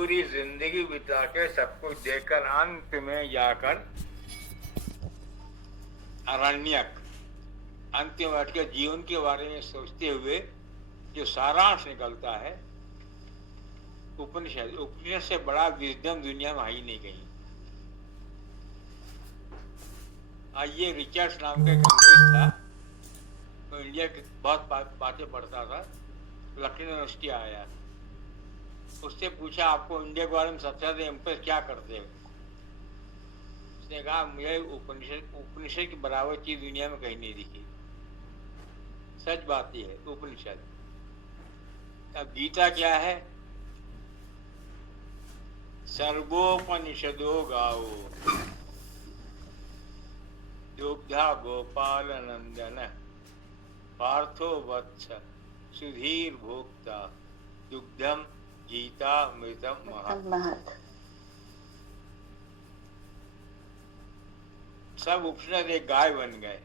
पूरी जिंदगी बिता के सब कुछ देकर अंत में जाकर अरण्यक अंत में बैठ के जीवन के बारे में सोचते हुए जो सारांश निकलता है उपनिषद। उपनिषद से बड़ा विजडम दुनिया में ही नहीं कहीं। आज ये रिचर्ड्स नाम का एक अंग्रेज था, तो इंडिया की बहुत बातें पढ़ता था, लखनऊ यूनिवर्सिटी आया, उससे पूछा आपको इंडिया के बारे में सबसे ज्यादा इम्प्रेस क्या करते हो? उसने कहा मुझे उपनिषद की बराबर चीज दुनिया में कहीं नहीं दिखी। सच बात यह है, उपनिषद। अब गीता क्या है? सर्वोपनिषदो गाओ दुग्धा गोपाल नंदन पार्थो वत्स सुधीर भोक्ता दुग्धम गीता मृतम महत्। सब उपनिषद एक गाय बन गए।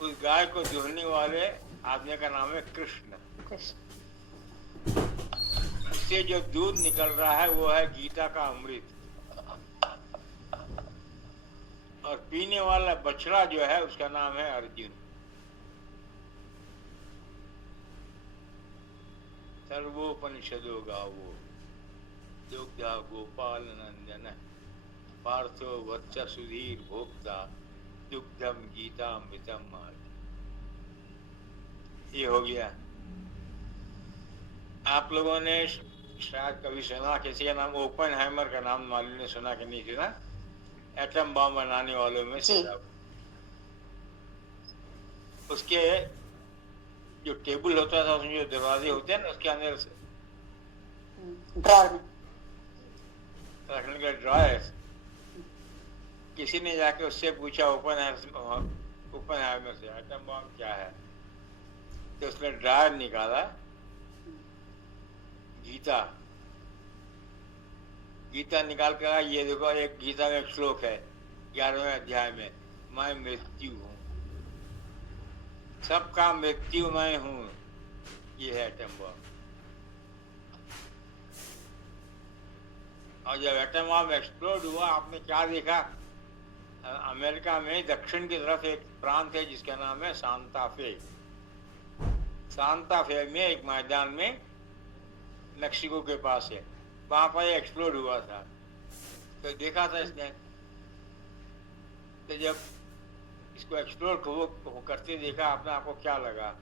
उस गाय को दुहने वाले आदमी का नाम है कृष्ण। उससे जो दूध निकल रहा है वो है गीता का अमृत, और पीने वाला बछड़ा जो है उसका नाम है अर्जुन। सर्वोपनिषदो गावो दुग्धा गोपाल नंदन पार्थो वत्स सुधीर भोक्ता दुग्धम गीता अमृतम महत्। ये हो गया। आप लोगों ने शायद कभी सुना, किसी का नाम ओपेनहाइमर का नाम मालूम ने सुना कि नहीं सुना? एटम बम बनाने वालों में से। उसके जो टेबल होता था उसमें जो दरवाजे होते हैं ना, उसके अंदर से ड्रॉर में रखने के ड्रॉयर, किसी ने जाके उससे पूछा ओपेनहाइमर से एटम बम क्या है, तो उसने ड्रॉयर निकाला, गीता निकाल कर ये देखो, एक गीता में एक श्लोक है 11वें अध्याय में, मैं मृत्यु हूं, सबका मृत्यु मैं हूं। ये है एटम बम। और जब एटम बम एक्सप्लोड हुआ, आपने क्या देखा? अमेरिका में दक्षिण की तरफ एक प्रांत है जिसका नाम है सांता फे। सांता फे में एक मैदान में मेक्सिको के पास है, वहां पर एक्सप्लोड हुआ था। तो देखा था इसने। तो जब इसको एक्सप्लोड करते देखा, अपने आपको क्या लगा?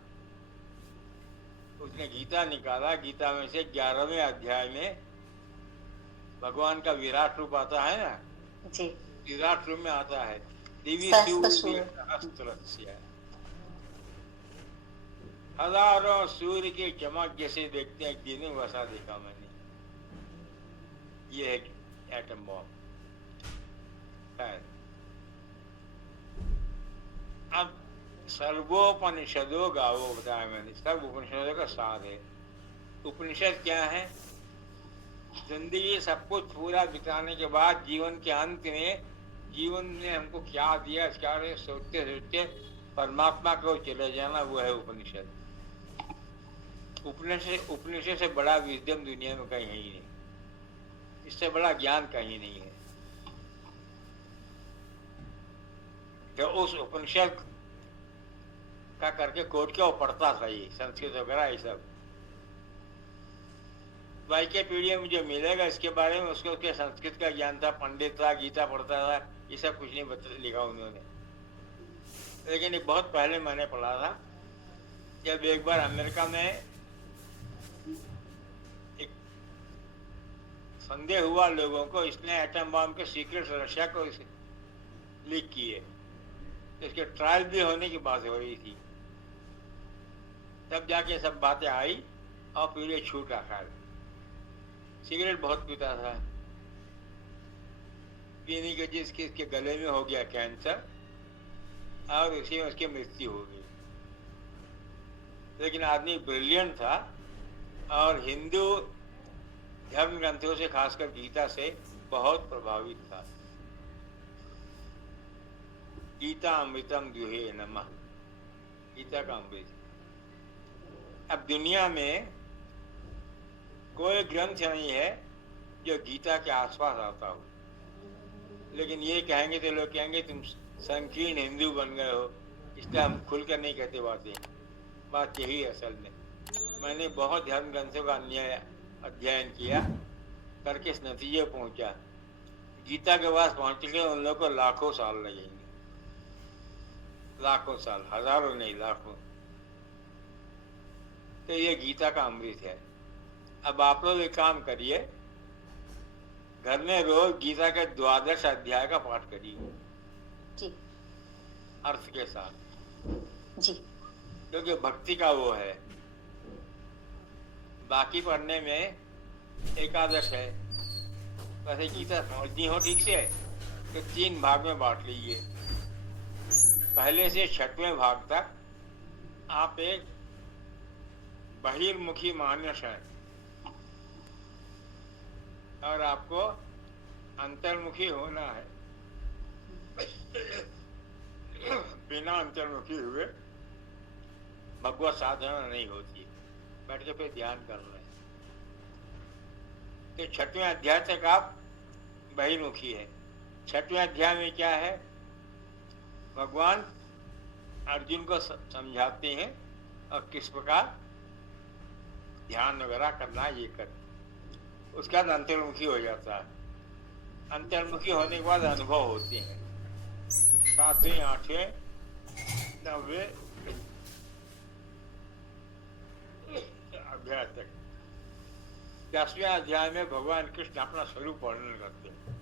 उसने गीता निकाला, गीता में से 11वें अध्याय में भगवान का विराट रूप आता है ना जी, विराट रूप में आता है देवी हजारों सूर्य की चमक जैसे देखते हैं, दिन वैसा देखा मैंने। ये है एटम बॉम्ब। अब सर्वोपनिषदों गावो बताया मैंने, सब उपनिषदों का सार है। उपनिषद क्या है? जिंदगी सब कुछ पूरा बिताने के बाद जीवन के अंत में, जीवन ने हमको क्या दिया इसके बारे में सोचते सोचते परमात्मा को चले जाना, वो है उपनिषद। उपनिषद से बड़ा विजडम दुनिया में कहीं है ही नहीं, इससे बड़ा ज्ञान कहीं नहीं है। तो उस उपनिषद का करके कोट के वो पढ़ता था, ये संस्कृत वगैरह ये सब। वाइकिपीडिया में जो मिलेगा इसके बारे में, उसको उसके संस्कृत का ज्ञान था, पंडित था, गीता पढ़ता था, ये सब कुछ नहीं लिखा उन्होंने। लेकिन ये बहुत पहले मैंने पढ़ा था, जब एक बार अमेरिका में एक संदेह हुआ लोगों को, इसने एटम बम के सीक्रेट रशिया को लीक किए, इसके ट्रायल भी होने की बात हो रही थी। तब जाके सब बातें आई और फिर ये छूटा। खैर सिगरेट बहुत पीता था, पीने के जिसके इसके गले में हो गया कैंसर और उसी में उसकी मृत्यु हो गई। लेकिन आदमी ब्रिलियंट था और हिंदू धर्म ग्रंथों से, खासकर गीता से बहुत प्रभावित था। गीता अमृतम दुहे नमः, गीता का अमृत। अब दुनिया में कोई ग्रंथ नहीं है जो गीता के आसपास आता हो। लेकिन ये कहेंगे तो लोग कहेंगे तुम संकीर्ण हिंदू बन गए हो, इसलिए हम खुलकर नहीं कहते बातें। बात यही है असल में। मैंने बहुत धर्म ग्रंथों का अध्ययन किया, करके इस नतीजे पर पहुंचा, गीता के पास पहुंचने उन लोगों को लाखों साल लगेंगे। लाखों साल, हजारों नहीं, लाखों। तो ये गीता का अमृत है। अब आप लोग एक काम करिए, घर में रोज गीता के 12 अध्याय का पाठ करिए जी अर्थ के साथ, जी। क्योंकि भक्ति का वो है। बाकी पढ़ने में एकादश है। वैसे गीता समझनी हो ठीक से तो 3 भाग में बांट लीजिए। पहले से 6वें भाग तक आप एक बहिर्मुखी मानस है और आपको अंतर्मुखी होना है। बिना अंतर्मुखी हुए भगवत साधना नहीं होती। बैठ के फिर ध्यान कर रहे हैं तो 6वें अध्याय तक आप बहिर्मुखी है। 6वें अध्याय में क्या है, भगवान अर्जुन को समझाते हैं और किस प्रकार ध्यान वगैरह करना है, ये कर। उसके बाद अंतर्मुखी हो जाता है। अंतर्मुखी होने के बाद अनुभव होते हैं 7वें, 8वें, 9वें अध्याय तक। 10वें अध्याय में भगवान कृष्ण अपना स्वरूप वर्णन करते हैं।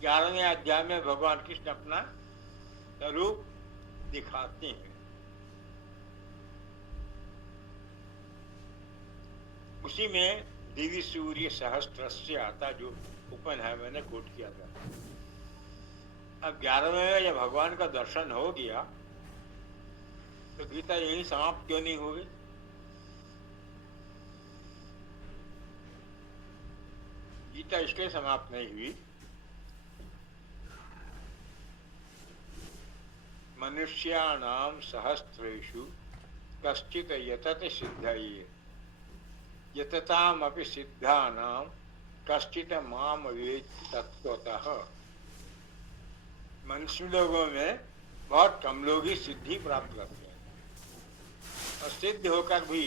11वें अध्याय में भगवान कृष्ण अपना स्वरूप दिखाते हैं। उसी में दिव्य सूर्य सहस्त्रस्य आता जो उपन है, मैंने कोट किया था। अब 11वें में जब भगवान का दर्शन हो गया तो गीता यही समाप्त क्यों नहीं होगी? गीता इसलिए समाप्त नहीं हुई, मनुष्याणाम सहस्रेषु कश्चित् यतत सिद्धये यतताम अपि सिद्धानाम कश्चित् माम वेत्ति तत्त्वतः। मनुष्य लोगों में बहुत कम लोग ही सिद्धि प्राप्त करते हैं और सिद्ध होकर भी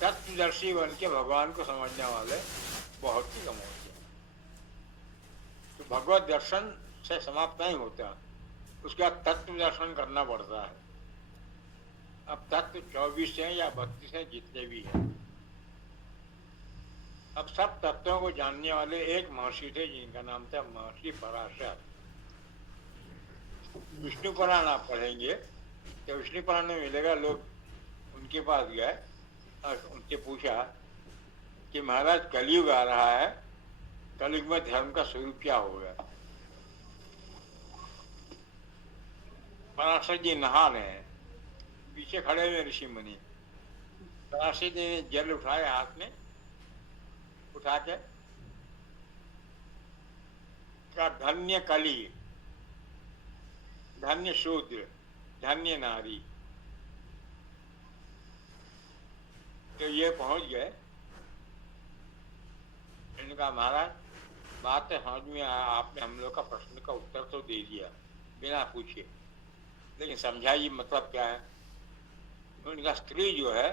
तत्वदर्शी बन के भगवान को समझने वाले बहुत ही कम होते हैं। तो भगवत दर्शन से समाप्त नहीं होता, उसका तत्व दर्शन करना पड़ता है। अब तत्व 24 हैं या 32 हैं, जितने भी हैं। अब सब तत्वों को जानने वाले एक महर्षि थे जिनका नाम था महर्षि पराशर। विष्णु पुराण आप पढ़ेंगे तो विष्णु पुराण में मिलेगा। लोग उनके पास गए और उनसे पूछा कि महाराज कलयुग आ रहा है, कलयुग में धर्म का स्वरूप क्या होगा? पराशर जी नहा रहे हैं, पीछे खड़े हुए ऋषि मुनि। पराशर जी ने जल उठाया, हाथ में उठा के का धन्य कली, धन्य शूद्र, धन्य नारी। तो ये पहुंच गए। इनका महाराज बात है समझ में आया, आपने हम लोग का प्रश्न का उत्तर तो दे दिया बिना पूछे, लेकिन समझाइए मतलब क्या है? उनका स्त्री जो है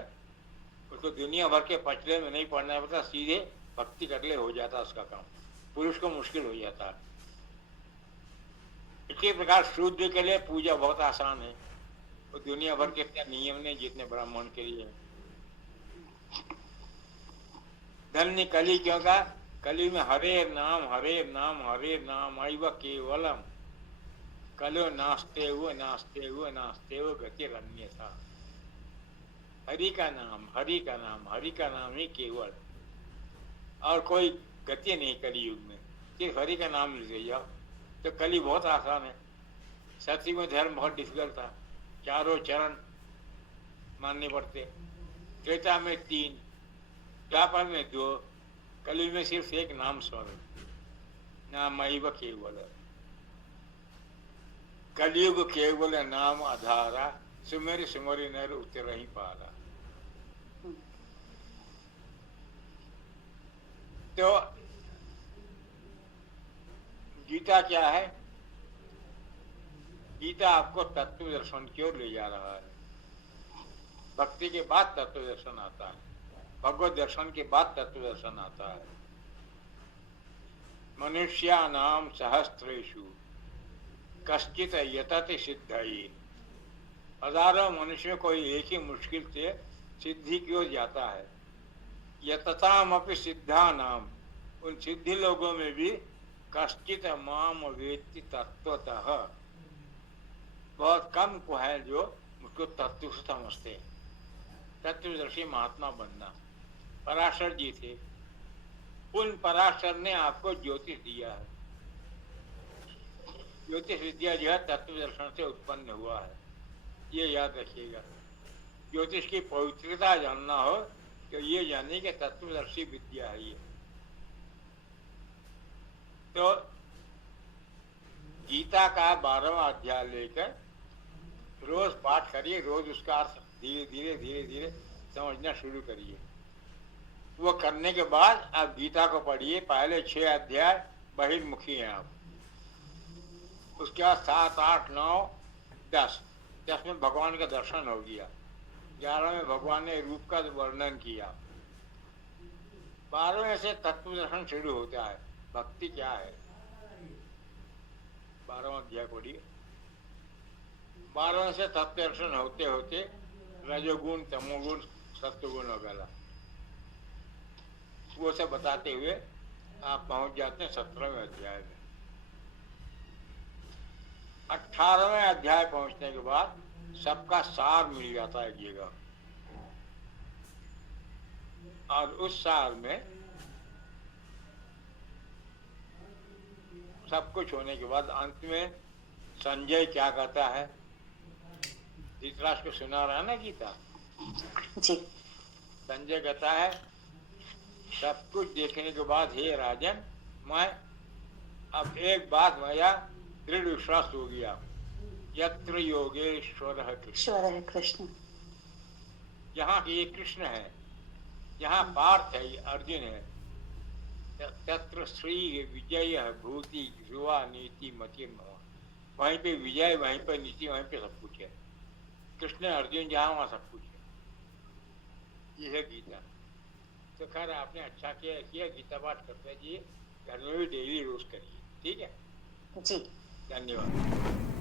उसको दुनिया भर के पचड़े में नहीं पड़ना पड़ता, सीधे भक्ति कर ले हो जाता उसका काम। पुरुष को मुश्किल हो जाता है। इसी प्रकार शूद्र के लिए पूजा बहुत आसान है। वो दुनिया भर के क्या नियम नहीं जितने ब्राह्मण के लिए। धन्य कली क्यों का? कली में हरे नाम हरे नाम हरे नाम आइव केवलम कलो नास्ते हुए नास्ते हुए नास्ते हुए गति रण्य था। हरि का नाम, हरि का नाम, हरि का नाम ही केवल, और कोई गति नहीं कलयुग में। सिर्फ हरि का नाम ले जाओ तो कली बहुत आसान है। सत्य में धर्म बहुत डिफिकल्ट था, चारों चरण मानने पड़ते। त्रेता में 3, द्वापर में 2, कलयुग में सिर्फ एक नाम स्मरण, नाम आइव केवल। कलयुग केवल नाम आधारा, सुमेर सुमरि नर उतर ही पारा। तो गीता क्या है? गीता आपको तत्व दर्शन की ओर ले जा रहा है। भक्ति के बाद तत्व दर्शन आता है, भगवत दर्शन के बाद तत्व दर्शन आता है। मनुष्यानाम सहस्त्रेषु कश्चित यतति सिद्धये। हजारों मनुष्य में कोई एक ही मुश्किल से सिद्धि की ओर जाता है। यतताम अपि सिद्धानाम, उन सिद्धि लोगों में भी कश्चित माम वेत्ति तत्वतः, बहुत कम को है जो मुझको तत्व से समझते हैं। तत्वदर्शी महात्मा बनना। पराशर जी थे, उन पराशर ने आपको ज्योतिष दिया है। ज्योतिष विद्या जो है तत्व दर्शन से उत्पन्न हुआ है, ये याद रखिएगा। ज्योतिष की पवित्रता जानना हो तो ये जानिए कि तत्वदर्शी विद्या है ये। तो गीता का 12वां अध्याय लेकर रोज पाठ करिए, रोज उसका अर्थ धीरे धीरे धीरे धीरे समझना शुरू करिए। वो करने के बाद आप गीता को पढ़िए। पहले 6 अध्याय बहिर्मुखी हैं आप, उसके बाद 7, 8, 9, 10 में भगवान का दर्शन हो गया। 11 में भगवान ने रूप का वर्णन किया। 12वें से तत्व दर्शन शुरू होता है। भक्ति क्या है? 12वां अध्याय पढ़िए। 12वें से तत्व दर्शन होते होते रजोगुण, तमोगुण, सत्वगुण वगैरह वो सब बताते हुए आप पहुंच जाते हैं 17वें अध्याय में। 18वें अध्याय पहुंचने के बाद सबका सार मिल जाता है एक जगह, और उस सार में सब कुछ होने के बाद अंत में संजय क्या कहता है? धृतराष्ट्र को सुना रहा है ना गीता जी। संजय कहता है सब कुछ देखने के बाद हे राजन, मैं अब एक बात मेरा दृढ़ विश्वास हो गया, यत्र योगेश्वर कृष्ण, कृष्ण, यहाँ ये कृष्ण है, यहाँ पार्थ है, ये अर्जुन है। तत्र श्री विजय भूति ध्रुवा नीति मति मम, वहीं पे विजय, वहीं पे नीति, वहीं पे सब कुछ है। कृष्ण अर्जुन जहाँ वहाँ सब कुछ है। ये है गीता। तो खैर आपने अच्छा किया गीता पाठ करते जाइए, घर में भी डेली रोज करिए, ठीक है जी। धन्यवाद।